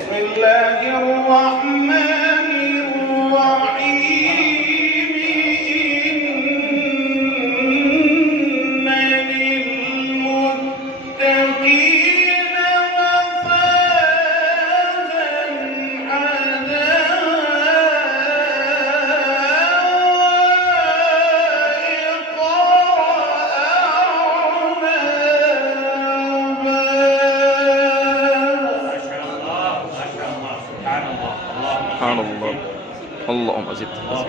بسم الله الرحمن الرحيم إن للمتقين مفازا حدائق سبحان الله. اللهم زد الله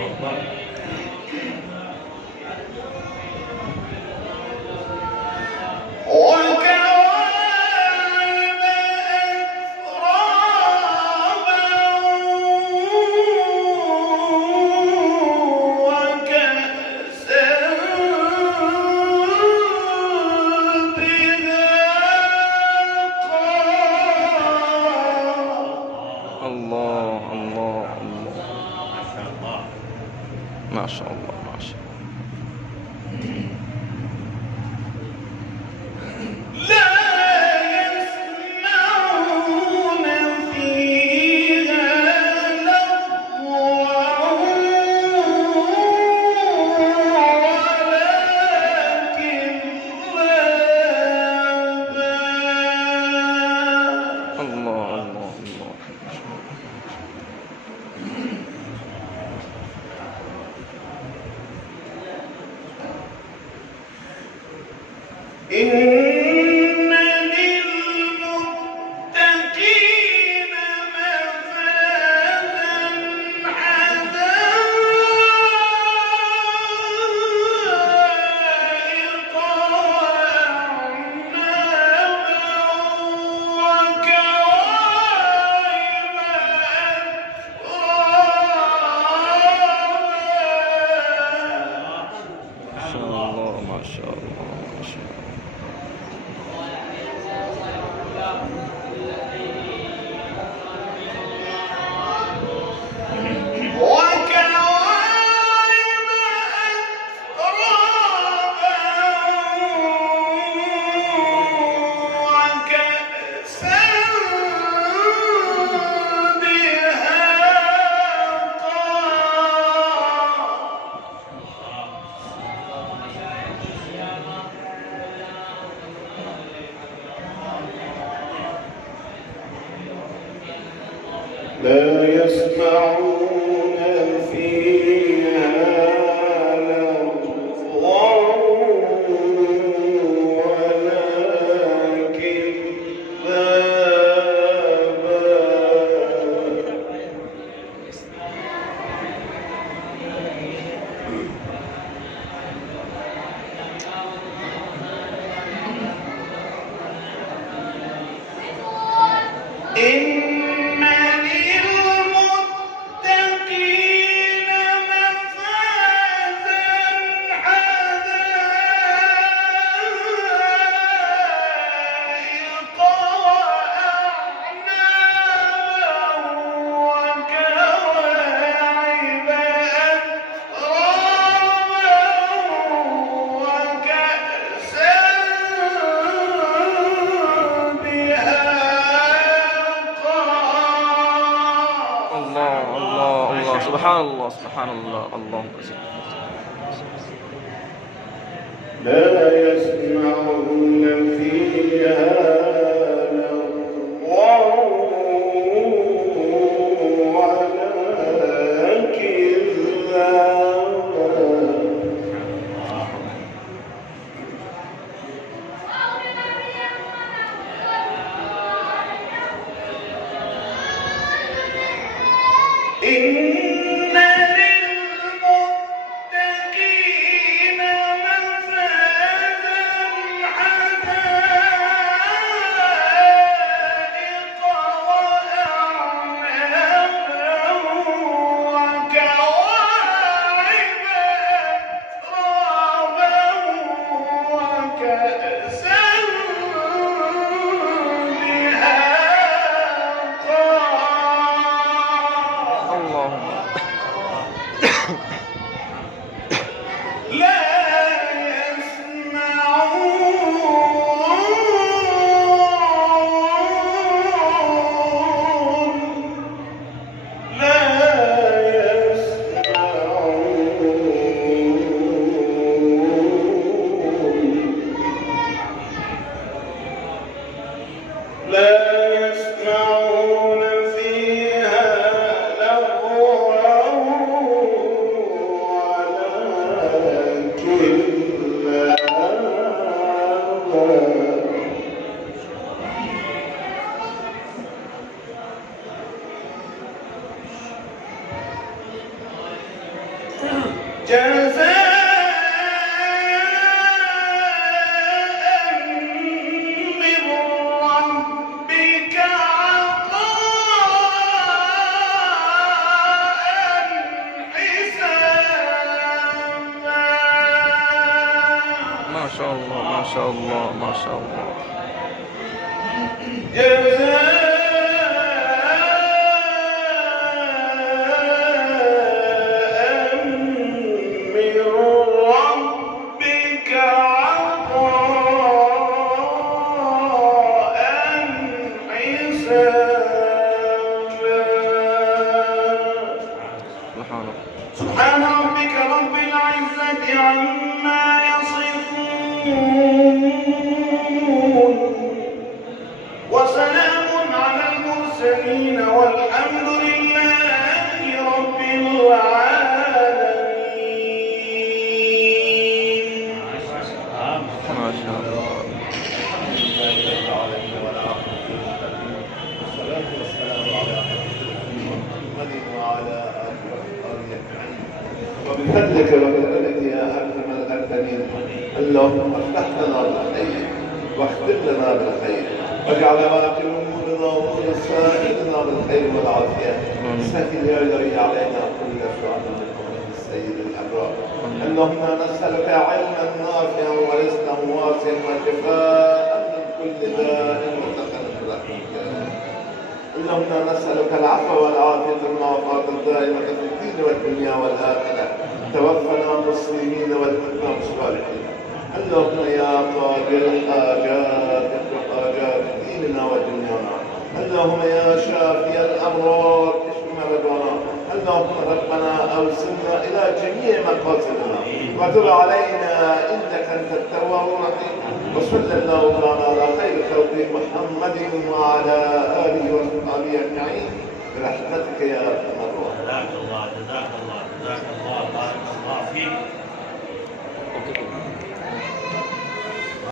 الله الله. ما شاء الله ما شاء الله. لا يسمعون فيها لغوا ولا كذابا. الله الله الله. إن للمتقين مفازا حدائق وأعنابا وكواعب أترابا. ما شاء الله ما شاء الله ما شاء الله. لا يسمعون فيها لغوا ولا كذابا. إن للمتقين مفازا حدائق وأعنابا وكواعب أترابا وكأسا الله الله الله. سبحان الله سبحان الله. اللهم زد. لا يسمعون فيها لغوا ولا كذابا. إن للمتقين مفازا حدائق وأعنابا وكواعب أترابا وكأسا دهاقا. اللهم يسمعون فيها لغوا ولا كلا جزاء من ربك عطاء حسابا. ما شاء الله ما شاء الله ما شاء الله. سبحان الله. سبحان ربك رب العزة عما يصفون وسلام على المرسلين والحمد لله رب العالمين. ما شاء الله. والصلاة والسلام على محمد وعلى آله وصحبه أجمعين. وبفضلك وكرمك يا أكرم الأكرمين اللهم افتح لنا بالخير واختم لنا بالخير واجعل باقي أمورنا وأمور سائرنا بالخير والعافية. سهل يا إلهي علينا كل شأن من أمر السيد الأبرار. اللهم نسألك علما نافعا ورزقا واسعا وشفاء من كل داء وسقم برحمتك. اللهم نسألك العفو والعافية والمعافاة الدائمة في الدين والدنيا والآخرة. توفنا مسلمين والحقنا بالصالحين. اللهم يا قاضي الحاجات اقض حاجات ديننا ودنيانا. اللهم يا شافي الأمراض اشف مرضانا. اللهم ربنا أوصلنا إلى جميع مقاصدنا وتب علينا إنك أنت التواب الرحيم. وصلى الله تعالى على خير خلقه محمد وعلى آله وصحبه أجمعين برحمتك يا أرحم الراحمين. جزاك الله جزاك الله جزاك الله بارك الله فيك.